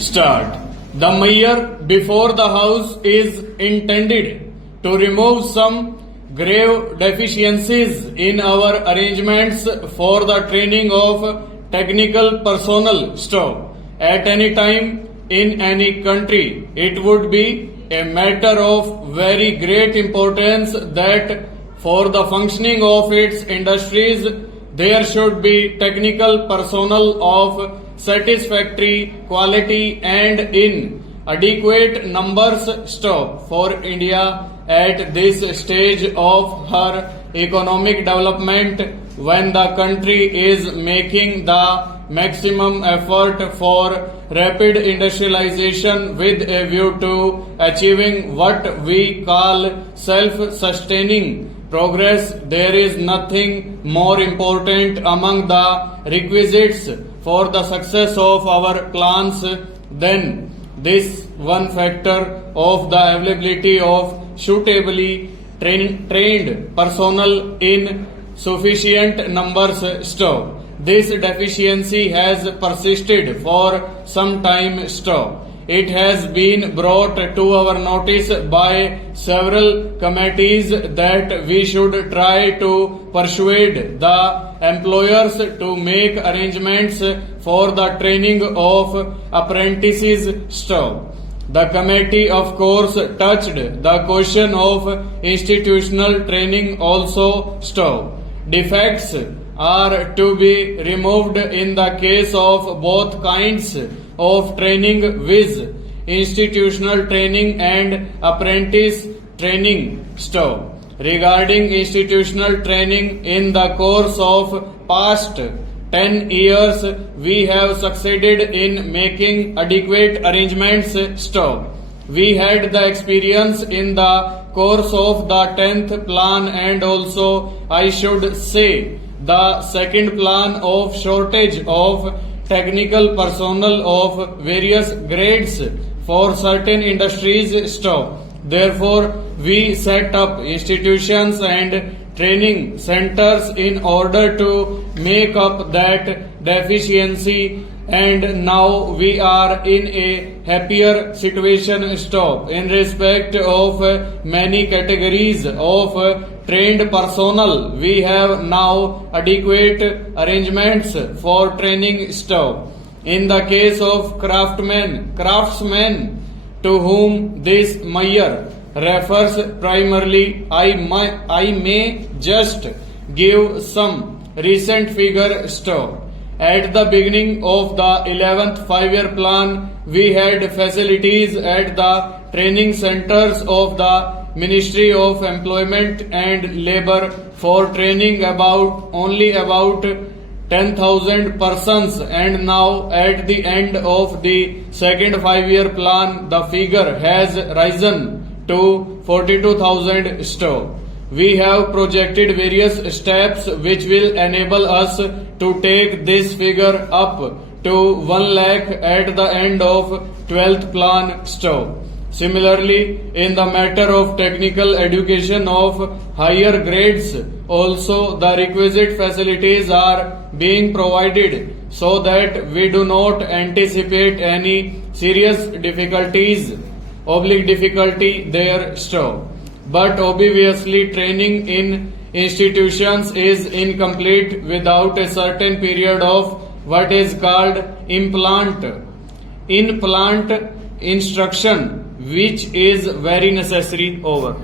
Start. The mayor before the house is intended to remove some grave deficiencies in our arrangements for the training of technical personnel staff at any time in any country. It would be a matter of very great importance that for the functioning of its industries there should be technical personnel of satisfactory quality and in adequate numbers staff for India at this stage of her economic development when the country is making the maximum effort for rapid industrialization with a view to achieving what we call self-sustaining progress. There is nothing more important among the requisites for the success of our plans than this one factor of the availability of suitably trained personnel in sufficient numbers staff. This deficiency has persisted for some time staff. It has been brought to our notice by several committees that we should try to persuade the employers to make arrangements for the training of apprentices staff. The committee of course touched the question of institutional training also staff. Defects are to be removed in the case of both kinds of training, viz. Institutional training and apprentice training staff. Regarding institutional training, in the course of past 10 years, we have succeeded in making adequate arrangements staff. We had the experience in the course of the 10th plan and also, I should say, the second plan of shortage of technical personnel of various grades for certain industries staff. Therefore, we set up institutions and training centers in order to make up that deficiency, and now we are in a happier situation staff in respect of many categories of trained personnel. We have now adequate arrangements for training staff. In the case of craftsmen to whom this mayor refers primarily, I may just give some recent figure staff. At the beginning of the 11th 5-year plan, we had facilities at the training centers of the Ministry of Employment and Labour for training only about 10,000 persons, and now at the end of the second 5-year plan, the figure has risen to 42,000 staff. We have projected various steps which will enable us to take this figure up to 1 lakh at the end of 12th plan staff. Similarly, in the matter of technical education of higher grades, also the requisite facilities are being provided so that we do not anticipate any serious difficulty there staff. But obviously training in institutions is incomplete without a certain period of what is called in-plant instruction, which is very necessary. Over.